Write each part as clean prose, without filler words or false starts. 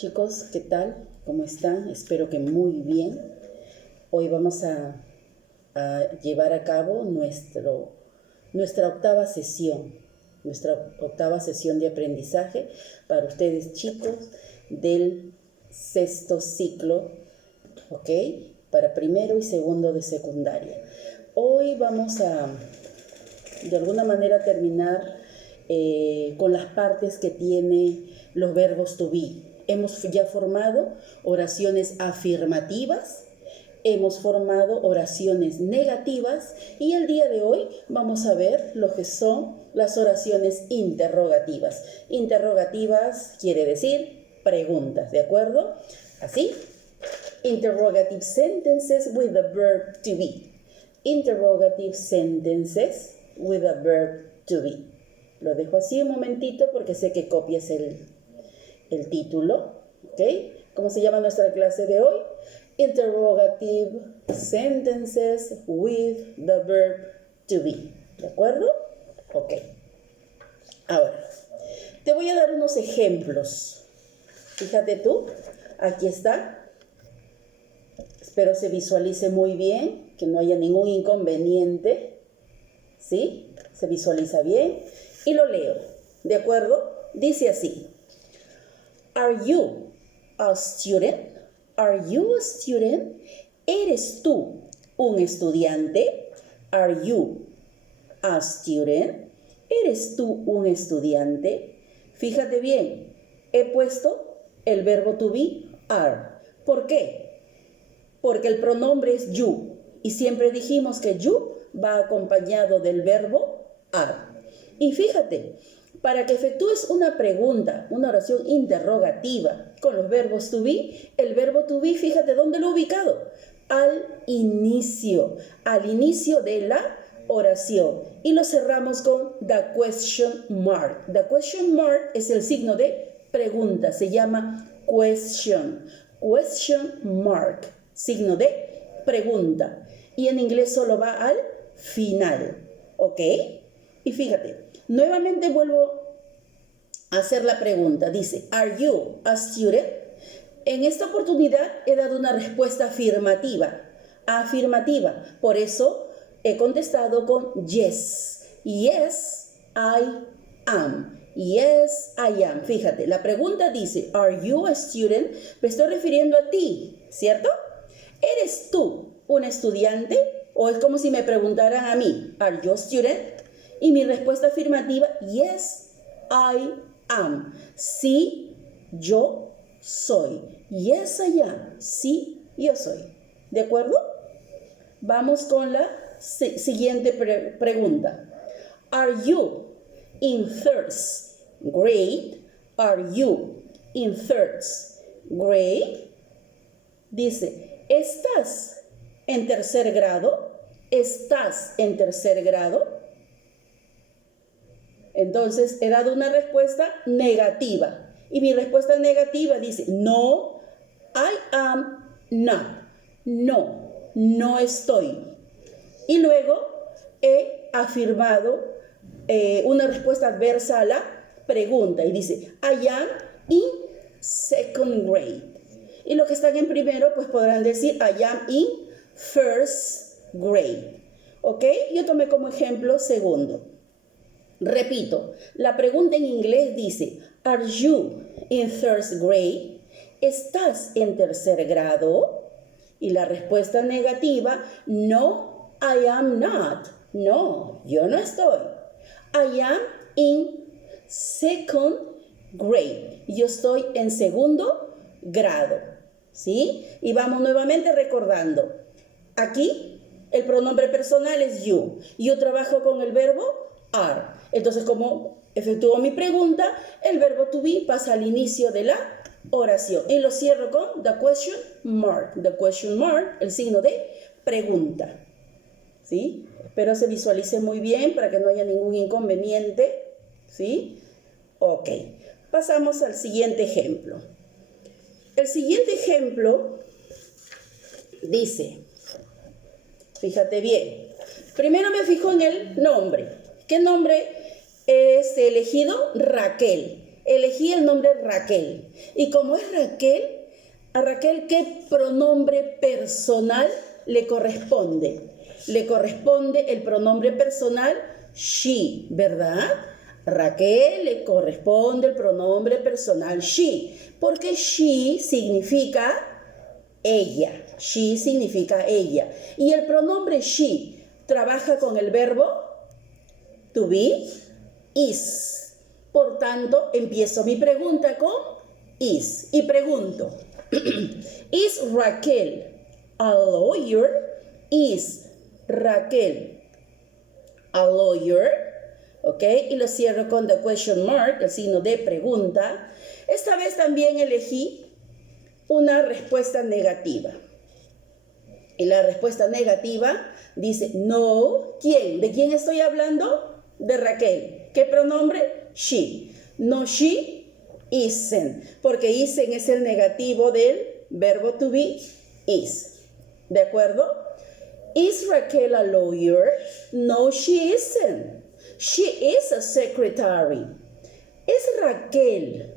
Chicos, ¿qué tal? ¿Cómo están? Espero que muy bien. Hoy vamos a llevar a cabo nuestra octava sesión de aprendizaje para ustedes, chicos, del sexto ciclo, ¿ok? Para primero y segundo de secundaria. Hoy vamos a, de alguna manera, terminar con las partes que tiene los verbos to be. Hemos ya formado oraciones afirmativas, hemos formado oraciones negativas y el día de hoy vamos a ver lo que son las oraciones interrogativas. Interrogativas quiere decir preguntas, ¿de acuerdo? Así, interrogative sentences with the verb to be. Interrogative sentences with the verb to be. Lo dejo así un momentito porque sé que copias el título, ¿ok? ¿Cómo se llama nuestra clase de hoy? Interrogative sentences with the verb to be. ¿De acuerdo? Ok. Ahora, te voy a dar unos ejemplos. Fíjate tú, aquí está. Espero se visualice muy bien, que no haya ningún inconveniente. ¿Sí? Se visualiza bien. Y lo leo. ¿De acuerdo? Dice así. Are you a student? Are you a student? ¿Eres tú un estudiante? Are you a student? ¿Eres tú un estudiante? Fíjate bien, he puesto el verbo to be, are. ¿Por qué? Porque el pronombre es you y siempre dijimos que you va acompañado del verbo are. Y fíjate, para que efectúes una pregunta, una oración interrogativa con los verbos to be, el verbo to be, fíjate dónde lo he ubicado. Al inicio de la oración. Y lo cerramos con the question mark. The question mark es el signo de pregunta, se llama question. Question mark, signo de pregunta. Y en inglés solo va al final, ¿ok? Y fíjate. Nuevamente vuelvo a hacer la pregunta. Dice, ¿Are you a student? En esta oportunidad he dado una respuesta afirmativa. Afirmativa. Por eso he contestado con yes. Yes, I am. Yes, I am. Fíjate, la pregunta dice, ¿Are you a student? Me estoy refiriendo a ti, ¿cierto? ¿Eres tú un estudiante? O es como si me preguntaran a mí, ¿Are you a student? Y mi respuesta afirmativa, yes, I am. Sí, yo soy. Yes, I am. Sí, yo soy. ¿De acuerdo? Vamos con la siguiente pregunta. Are you in third grade? Are you in third grade? Dice, ¿estás en tercer grado? ¿Estás en tercer grado? Entonces, he dado una respuesta negativa. Y mi respuesta negativa dice, no, I am not. No, no estoy. Y luego he afirmado una respuesta adversa a la pregunta. Y dice, I am in second grade. Y los que están en primero, pues podrán decir, I am in first grade. ¿Ok? Yo tomé como ejemplo segundo. Repito, la pregunta en inglés dice, ¿Are you in third grade? ¿Estás en tercer grado? Y la respuesta negativa, no, I am not. No, yo no estoy. I am in second grade. Yo estoy en segundo grado. ¿Sí? Y vamos nuevamente recordando. Aquí el pronombre personal es you. Yo trabajo con el verbo are. Entonces, como efectúo mi pregunta, el verbo to be pasa al inicio de la oración. Y lo cierro con the question mark. The question mark, el signo de pregunta. ¿Sí? Espero se visualice muy bien para que no haya ningún inconveniente. ¿Sí? Ok. Pasamos al siguiente ejemplo. El siguiente ejemplo dice, fíjate bien, primero me fijo en el nombre. ¿Qué nombre es elegido? Raquel. Elegí el nombre Raquel. Y como es Raquel, a Raquel, ¿qué pronombre personal le corresponde? Le corresponde el pronombre personal she, ¿verdad? A Raquel le corresponde el pronombre personal she, porque she significa ella. She significa ella. Y el pronombre she trabaja con el verbo to be, is. Por tanto, empiezo mi pregunta con is. Y pregunto, ¿is Raquel a lawyer? ¿Is Raquel a lawyer? ¿Ok? Y lo cierro con the question mark, el signo de pregunta. Esta vez también elegí una respuesta negativa. Y la respuesta negativa dice no. ¿Quién? ¿De quién estoy hablando? De Raquel. ¿Qué pronombre? She. No, she isn't. Porque isn't es el negativo del verbo to be, is. ¿De acuerdo? ¿Is Raquel a lawyer? No, she isn't. She is a secretary. ¿Es Raquel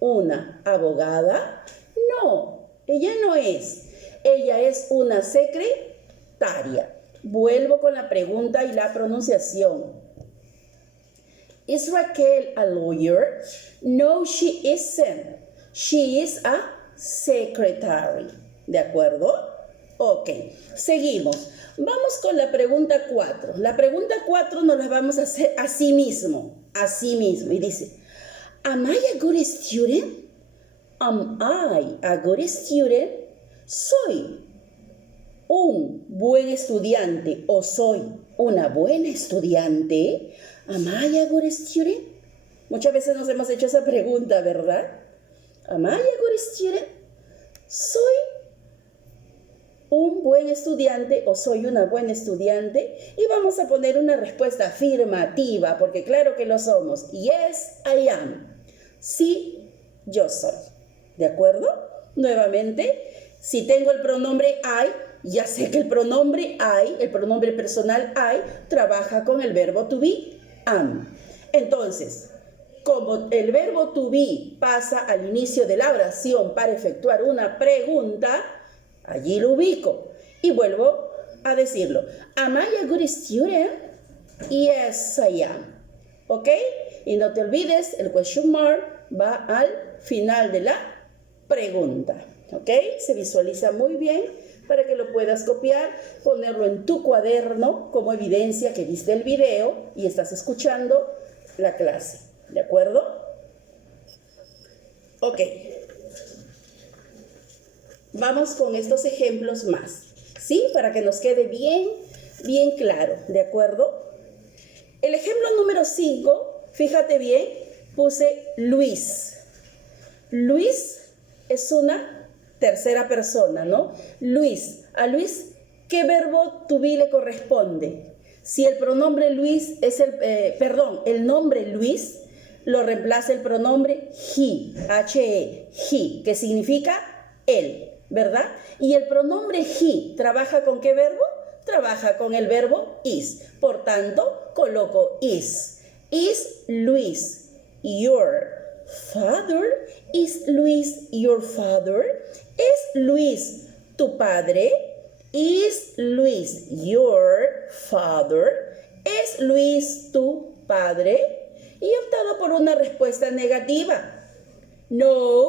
una abogada? No, ella no es. Ella es una secretaria. Vuelvo con la pregunta y la pronunciación. ¿Is Raquel a lawyer? No, she isn't. She is a secretary. ¿De acuerdo? Ok, seguimos. Vamos con la pregunta 4. La pregunta 4 nos la vamos a hacer a sí mismo. A sí mismo. Y dice, ¿Am I a good student? Am I a good student? ¿Soy un buen estudiante o soy una buena estudiante? Am I a good student? Muchas veces nos hemos hecho esa pregunta, ¿verdad? Am I a good student? ¿Soy un buen estudiante o soy una buena estudiante? Y vamos a poner una respuesta afirmativa, porque claro que lo somos. Yes, I am. Sí, yo soy. ¿De acuerdo? Nuevamente, si tengo el pronombre I, ya sé que el pronombre I, el pronombre personal I, trabaja con el verbo to be, am. Entonces, como el verbo to be pasa al inicio de la oración para efectuar una pregunta, allí lo ubico y vuelvo a decirlo. Am I a good student? Yes, I am. ¿Ok? Y no te olvides, el question mark va al final de la pregunta. ¿Ok? Se visualiza muy bien para que lo puedas copiar, ponerlo en tu cuaderno como evidencia que viste el video y estás escuchando la clase. ¿De acuerdo? Ok. Vamos con estos ejemplos más, ¿sí? Para que nos quede bien, bien claro, ¿de acuerdo? El ejemplo número 5, fíjate bien, puse Luis. Luis es una tercera persona, ¿no? Luis. A Luis, ¿qué verbo to be le corresponde? Si el pronombre Luis es el nombre Luis lo reemplaza el pronombre he, he, que significa él, ¿verdad? Y el pronombre he trabaja ¿con qué verbo? Trabaja con el verbo is. Por tanto, coloco is. Is Luis your father? Is Luis your father? ¿Es Luis tu padre? Is Luis your father? ¿Es Luis tu padre? Y he optado por una respuesta negativa. No.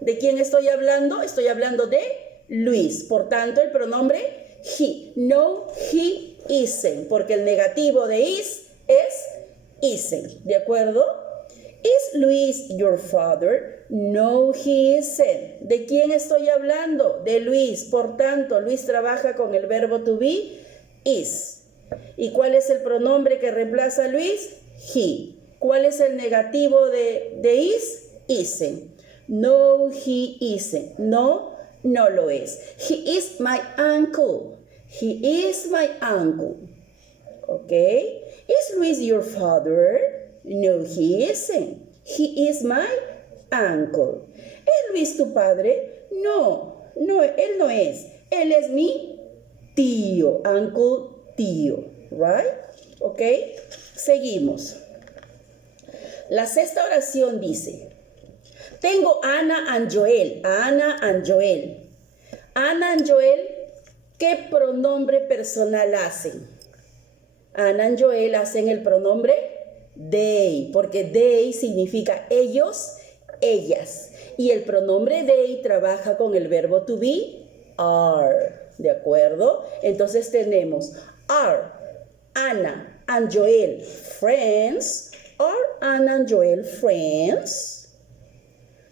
¿De quién estoy hablando? Estoy hablando de Luis. Por tanto, el pronombre he. No, he isn't. Porque el negativo de is es isn't. ¿De acuerdo? ¿Is Luis your father? No, he isn't. ¿De quién estoy hablando? De Luis. Por tanto, Luis trabaja con el verbo to be, is. ¿Y cuál es el pronombre que reemplaza a Luis? He. ¿Cuál es el negativo de is? Isn't. No, he isn't. No, no lo es. He is my uncle. He is my uncle. ¿Ok? ¿Is Luis your father? No, he isn't. He is my uncle. ¿Es Luis tu padre? No, no, él no es. Él es mi tío. Uncle, tío. Right? ¿Ok? Seguimos. La sexta oración dice, Tengo Ana and Joel. Ana and Joel. Ana and Joel, ¿qué pronombre personal hacen? Ana and Joel hacen el pronombre they, porque they significa ellos, ellas. Y el pronombre they trabaja con el verbo to be, are. ¿De acuerdo? Entonces tenemos are Ana and Joel friends? Are Ana and Joel friends?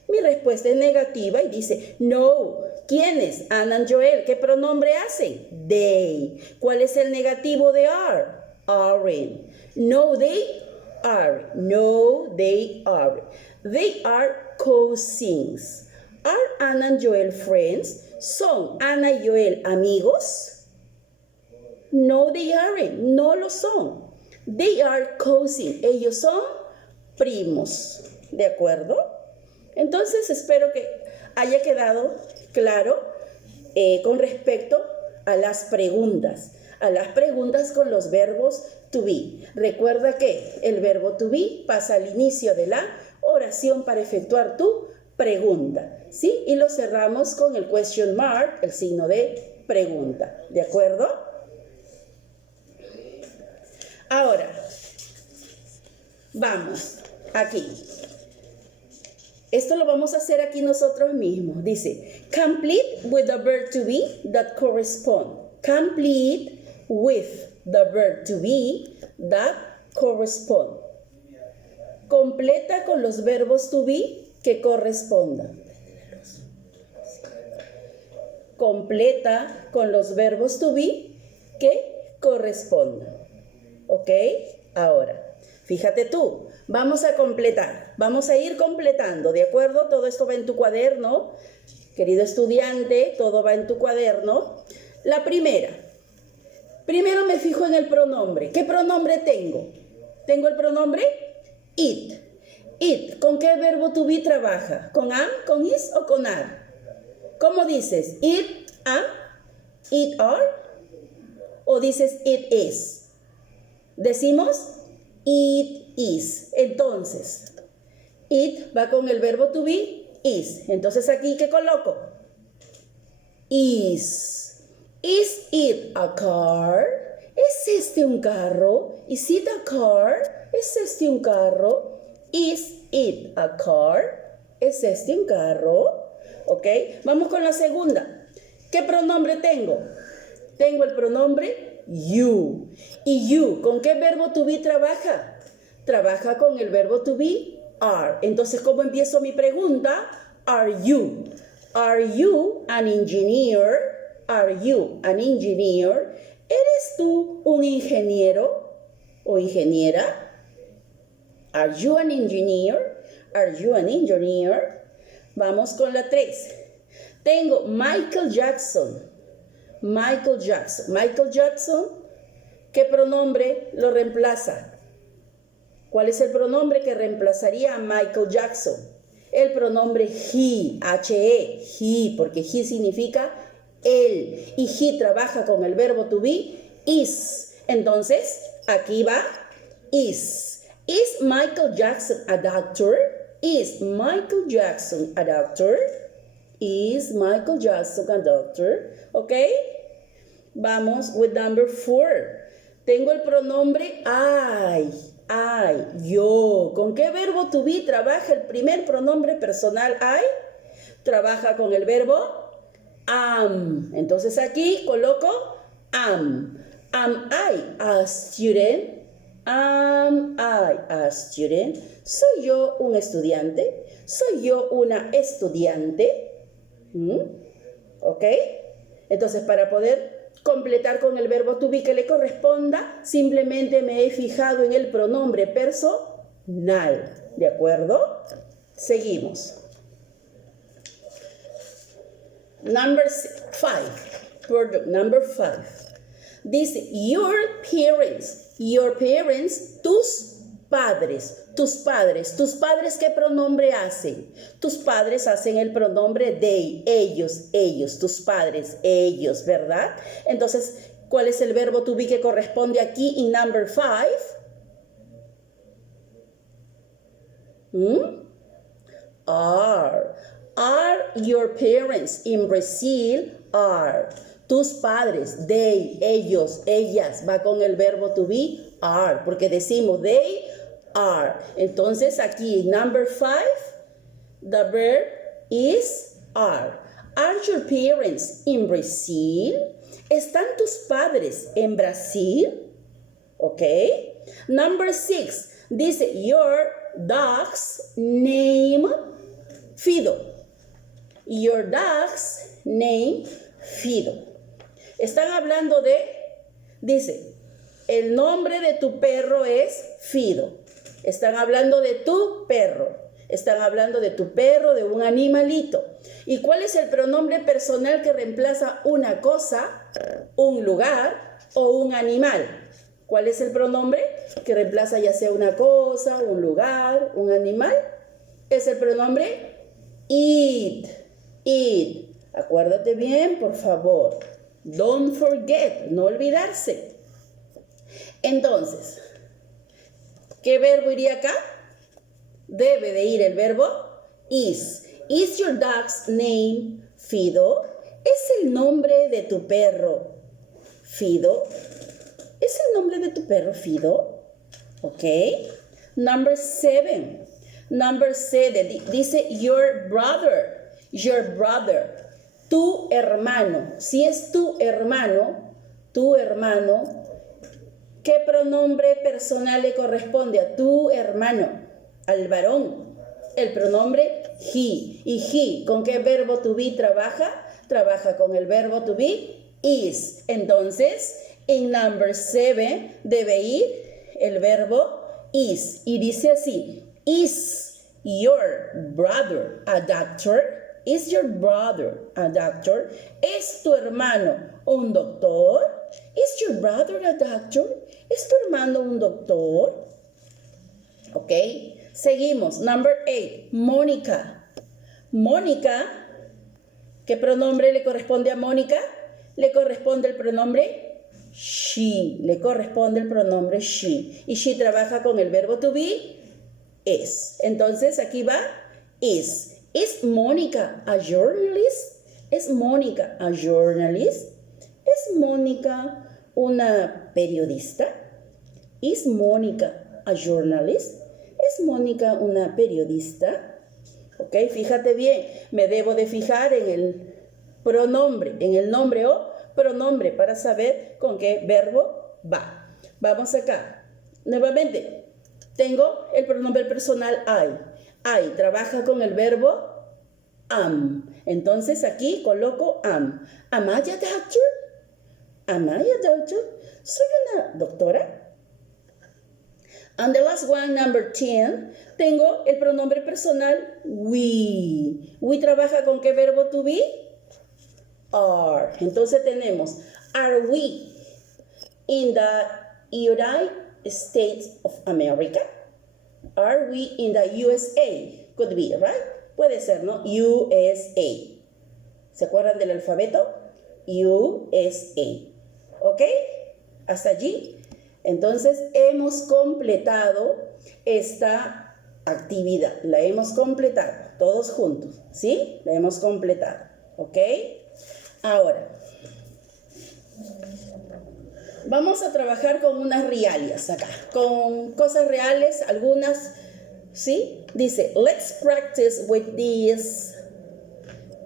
Mi respuesta es negativa y dice no. ¿Quiénes? Ana and Joel. ¿Qué pronombre hacen? They. ¿Cuál es el negativo de are? Aren't. No, they are. No, they are. They are cousins. Are Ana and Joel friends? ¿Son Ana y Joel amigos? No, they aren't. No lo son. They are cousins. Ellos son primos. ¿De acuerdo? Entonces espero que haya quedado claro con respecto a las preguntas. A las preguntas con los verbos to be. Recuerda que el verbo to be pasa al inicio de la oración para efectuar tu pregunta, ¿sí? Y lo cerramos con el question mark, el signo de pregunta, ¿de acuerdo? Ahora, vamos, aquí. Esto lo vamos a hacer aquí nosotros mismos. Dice, complete with the verb to be that correspond. Complete with the verb to be that correspond. Completa con los verbos to be que correspondan. Completa con los verbos to be que correspondan. ¿Ok? Ahora, fíjate tú, vamos a completar, vamos a ir completando, ¿de acuerdo? Todo esto va en tu cuaderno, querido estudiante, todo va en tu cuaderno. La primero me fijo en el pronombre. ¿Qué pronombre tengo? Tengo el pronombre it. It, ¿con qué verbo to be trabaja? ¿Con am, con is o con are? ¿Cómo dices? It, am, it are, o dices it is. Decimos it is. Entonces, it va con el verbo to be, is. Entonces aquí, ¿qué coloco? Is. Is it a car? ¿Es este un carro? Is it a car? ¿Es este un carro? Is it a car? ¿Es este un carro? ¿Ok? Vamos con la segunda. ¿Qué pronombre tengo? Tengo el pronombre you. ¿Y you con qué verbo to be trabaja? Trabaja con el verbo to be, are. Entonces, ¿cómo empiezo mi pregunta? Are you? Are you an engineer? Are you an engineer? ¿Eres tú un ingeniero o ingeniera? Are you an engineer? Are you an engineer? Vamos con la 3. Tengo Michael Jackson. Michael Jackson. Michael Jackson, ¿qué pronombre lo reemplaza? ¿Cuál es el pronombre que reemplazaría a Michael Jackson? El pronombre he, H-E, he, porque he significa él. Y he trabaja con el verbo to be, is. Entonces, aquí va is. Is Michael Jackson a doctor? Is Michael Jackson a doctor? Is Michael Jackson a doctor? ¿Ok? Vamos with number 4. Tengo el pronombre I, yo. ¿Con qué verbo to be trabaja el primer pronombre personal I? Trabaja con el verbo am. Entonces aquí coloco am. Am I a student? Am I a student? ¿Soy yo un estudiante? ¿Soy yo una estudiante? ¿Ok? Entonces, para poder completar con el verbo to be que le corresponda, simplemente me he fijado en el pronombre personal. ¿De acuerdo? Seguimos. Number 5. Number 5. Dice, your parents, tus padres. Tus padres, ¿qué pronombre hacen? Tus padres hacen el pronombre they, ellos, tus padres, ellos, ¿verdad? Entonces, ¿cuál es el verbo to be que corresponde aquí en number 5? Are. Are your parents in Brazil? Are. Tus padres, they, ellos, ellas, va con el verbo to be, are, porque decimos they are. Entonces aquí, number 5, the verb is are. Are your parents in Brazil? ¿Están tus padres en Brasil? Ok. Number 6, dice your dog's name, Fido. Your dog's name, Fido. Están hablando de, dice, el nombre de tu perro es Fido. Están hablando de tu perro. Están hablando de tu perro, de un animalito. ¿Y cuál es el pronombre personal que reemplaza una cosa, un lugar o un animal? ¿Cuál es el pronombre que reemplaza ya sea una cosa, un lugar, un animal? Es el pronombre it. It. Acuérdate bien, por favor. Don't forget, no olvidarse. Entonces, ¿qué verbo iría acá? Debe de ir el verbo is. Is your dog's name Fido? ¿Es el nombre de tu perro Fido? ¿Es el nombre de tu perro Fido? Ok. Number 7. Number 7. Dice your brother. Your brother. Tu hermano. Si es tu hermano, ¿qué pronombre personal le corresponde a tu hermano? Al varón. El pronombre he. ¿Y he con qué verbo to be trabaja? Trabaja con el verbo to be is. Entonces, en number 7 debe ir el verbo is. Y dice así, is your brother a doctor? Is your brother a doctor? ¿Es tu hermano un doctor? Is your brother a doctor? ¿Es tu hermano un doctor? Ok, seguimos. Number 8, Mónica. Mónica, ¿qué pronombre le corresponde a Mónica? Le corresponde el pronombre she. Le corresponde el pronombre she. Y she trabaja con el verbo to be, is. Entonces aquí va is. ¿Es Mónica a journalist? ¿Es Mónica a journalist? ¿Es Mónica una periodista? ¿Es Mónica a journalist? ¿Es Mónica una periodista? Ok, fíjate bien, me debo de fijar en el pronombre, en el nombre o pronombre para saber con qué verbo va. Vamos acá. Nuevamente, tengo el pronombre personal I. I trabaja con el verbo am. Entonces aquí coloco am. Am I a doctor? Am I a doctor? ¿Soy una doctora? And the last one, number 10, tengo el pronombre personal we. We trabaja con qué verbo to be? Are. Entonces tenemos, are we in the United States of America? Are we in the USA? Could be, right? Puede ser, ¿no? USA. ¿Se acuerdan del alfabeto? USA. ¿Ok? Hasta allí. Entonces, hemos completado esta actividad. La hemos completado. Todos juntos. ¿Sí? La hemos completado. ¿Ok? Ahora, vamos a trabajar con unas realias acá. Con cosas reales, algunas, ¿sí? Dice, let's practice with these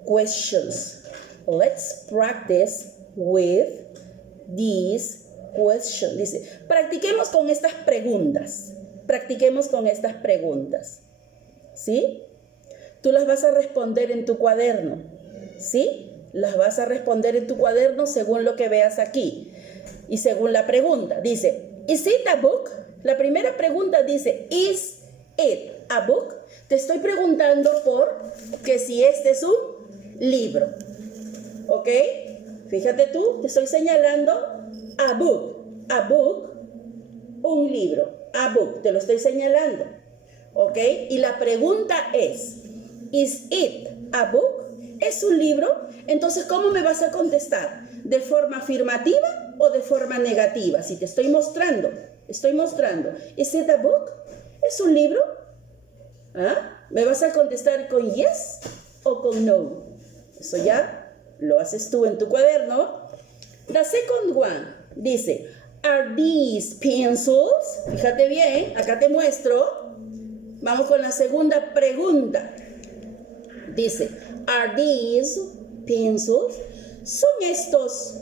questions. Let's practice with these questions. Dice, practiquemos con estas preguntas. Practiquemos con estas preguntas. ¿Sí? Tú las vas a responder en tu cuaderno. ¿Sí? Las vas a responder en tu cuaderno según lo que veas aquí. Y según la pregunta. Dice, ¿is it a book? La primera pregunta dice, ¿is it a book? Te estoy preguntando por que si este es un libro. ¿Ok? Fíjate tú, te estoy señalando a book. A book, un libro. A book, te lo estoy señalando. ¿Ok? Y la pregunta es, ¿is it a book? ¿Es un libro? Entonces, ¿cómo me vas a contestar? ¿De forma afirmativa o de forma negativa? Si te estoy mostrando. ¿Is it a book? ¿Es un libro? ¿Ah? ¿Me vas a contestar con yes o con no? Eso ya lo haces tú en tu cuaderno. The second one dice, are these pencils? Fíjate bien, acá te muestro. Vamos con la segunda pregunta. Dice, are these pencils? ¿Son estos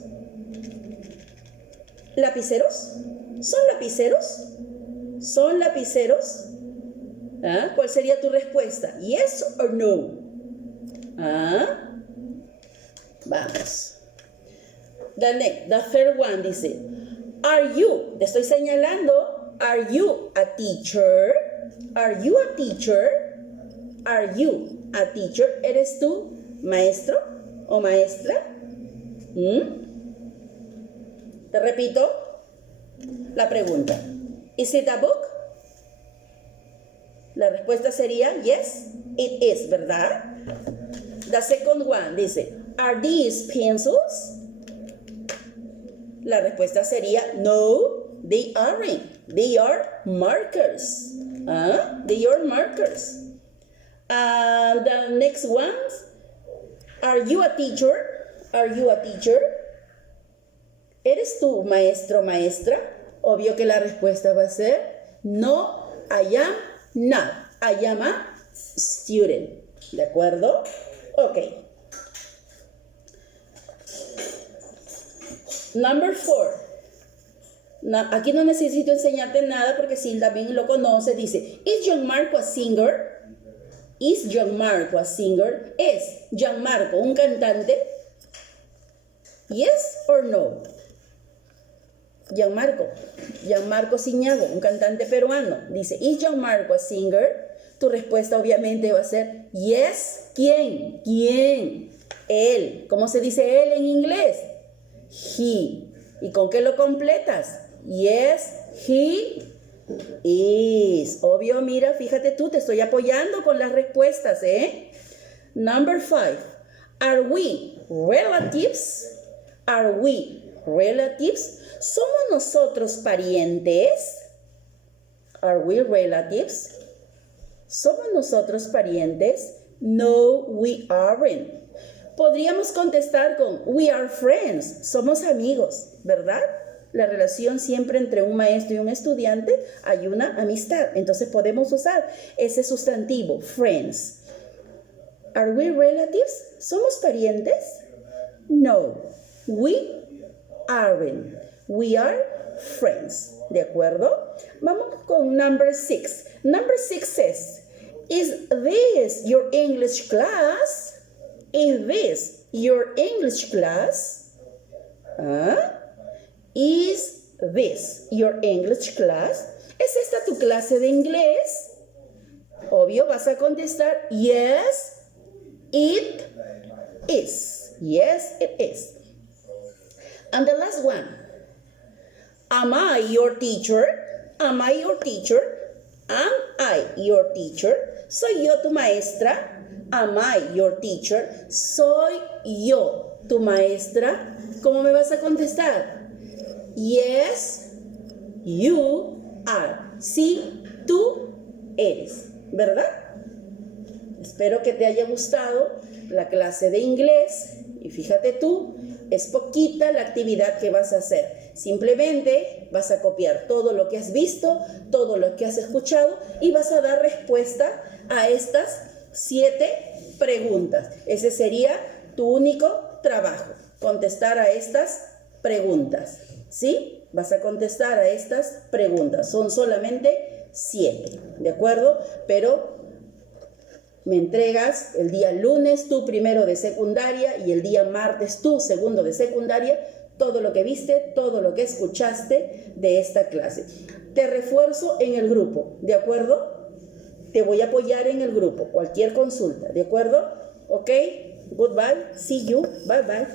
lapiceros? ¿Son lapiceros? ¿Son lapiceros? ¿Ah? ¿Cuál sería tu respuesta? ¿Yes or no? ¿Ah? Vamos. The third one dice, are you, te estoy señalando, are you a teacher? Are you a teacher? Are you a teacher? ¿Eres tú maestro o maestra? Te repito la pregunta. Is it a book? La respuesta sería yes, it is, ¿verdad? The second one dice, are these pencils? La respuesta sería no, they aren't. They are markers. They are markers. The next one, are you a teacher? Are you a teacher? ¿Eres tú maestro o maestra? Obvio que la respuesta va a ser no, I am not. I am a student. ¿De acuerdo? Ok. Number 4. Aquí no necesito enseñarte nada porque si también lo conoces, dice, ¿is Gianmarco a singer? ¿Is Gianmarco a singer? ¿Es Gianmarco un cantante? ¿Yes or no? Gianmarco Ciñago, un cantante peruano. Dice, ¿is Gianmarco a singer? Tu respuesta obviamente va a ser, yes. ¿Quién? ¿Quién? Él. ¿Cómo se dice él en inglés? He. ¿Y con qué lo completas? Yes, he is. Obvio, mira, fíjate tú, te estoy apoyando con las respuestas, ¿eh? Number 5. Are we relatives? Are we relatives? ¿Somos nosotros parientes? Are we relatives? ¿Somos nosotros parientes? No, we aren't. Podríamos contestar con we are friends. Somos amigos, ¿verdad? La relación siempre entre un maestro y un estudiante hay una amistad. Entonces podemos usar ese sustantivo, friends. Are we relatives? ¿Somos parientes? No, we aren't. We are friends. ¿De acuerdo? Vamos con number 6. Number 6 says, is this your English class? Is this your English class? Is this your English class? ¿Es esta tu clase de inglés? Obvio, vas a contestar, yes, it is. Yes, it is. And the last one, am I your teacher? Am I your teacher? Am I your teacher? ¿Soy yo tu maestra? Am I your teacher? ¿Soy yo tu maestra? ¿Cómo me vas a contestar? Yes, you are. Sí, tú eres. ¿Verdad? Espero que te haya gustado la clase de inglés. Y fíjate tú, es poquita la actividad que vas a hacer. Simplemente vas a copiar todo lo que has visto, todo lo que has escuchado y vas a dar respuesta a estas 7 preguntas. Ese sería tu único trabajo, contestar a estas preguntas. ¿Sí? Vas a contestar a estas preguntas. Son solamente 7, ¿de acuerdo? Pero me entregas el día lunes tú primero de secundaria y el día martes tú segundo de secundaria todo lo que viste, todo lo que escuchaste de esta clase. Te refuerzo en el grupo, ¿de acuerdo? Te voy a apoyar en el grupo, cualquier consulta, ¿de acuerdo? Ok, goodbye, see you, bye bye.